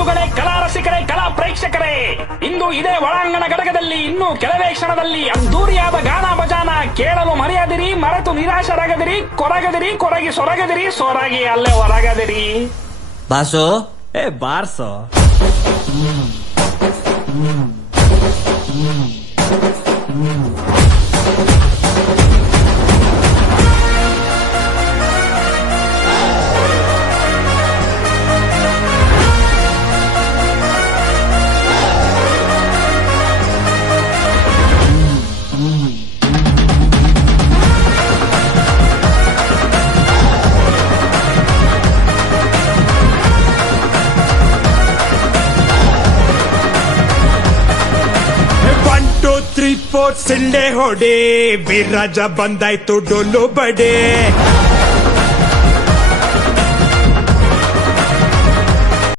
ಬಂಧುಗಳೇ, ಕಲಾ ರಸಿಕರೇ, ಕಲಾ ಪ್ರೇಕ್ಷಕರೇ, ಇಂದು ಇದೇ ಒಳಾಂಗಣ ಘಟಕದಲ್ಲಿ ಇನ್ನು ಕೆಲವೇ ಕ್ಷಣದಲ್ಲಿ ಅದ್ದೂರಿಯಾದ ಗಾನ ಭಜಾನ ಕೇಳಲು ಮರೆಯದಿರಿ, ಮರೆತು ನಿರಾಶರಾಗದಿರಿ, ಕೊರಗದಿರಿ, ಕೊರಗಿ ಸೊರಗದಿರಿ, ಸೊರಗಿ ಅಲ್ಲೇ ಹೊರಗದಿರಿ. ಬಾಸು ಬಾರ್ಸೋ. ತ್ರೀ ಫೋರ್ ಸಿಳ್ಳೆ ಹೊಡೆ, ವೀರ್ರಾಜ ಬಂದಾಯ್ತು ಡೊಲ್ಲು ಬಡೆ.